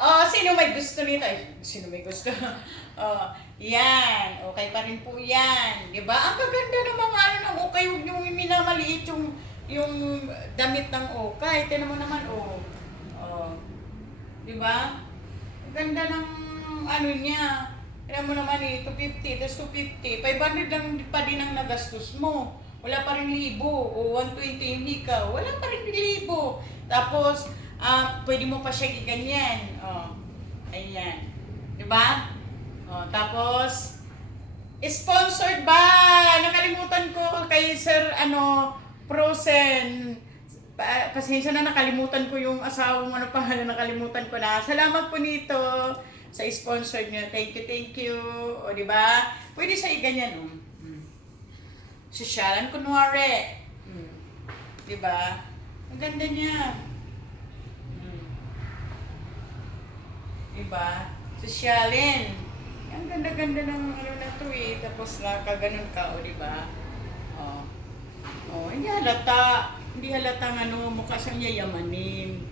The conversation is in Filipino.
Oh, sino may gusto nito? Ay, sino may gusto? oh, yan. Okay pa rin po yan. Di ba? Ang gaganda ng mga ano ng okay. Huwag niyo minamaliit yung, yung damit ng okay. Tignan mo naman, oh. Oh. Di ba? Ang ganda ng ano niya. Tignan mo naman eh, 250, tapos 250. 500 lang pa din ang nagastos mo. Wala pa rin libo. O 120 hindi ka. Wala pa rin libo. Tapos, ah, pwede mo pa siya ganyan. Oh. Ayan. Di ba? Oh, tapos, sponsored by, nakalimutan ko kay Sir, ano, Prosen. Pa, pasensya na nakalimutan ko yung asawa mo, ano pa, nakalimutan ko na. Salamat po nito sa sponsor niyo. Thank you, thank you. O, di ba? Pwede siya ganyan, oh. Hmm. Sosyalan, kunwari. Hmm. Di ba? Ang ganda niya. Di ba? Sosyalin. Ang ganda-ganda ng ano na to eh. Tapos nakaganon ka, o di ba? Oh. Oh, hindi halata. Hindi halata ano, mukha siyang yayamanin.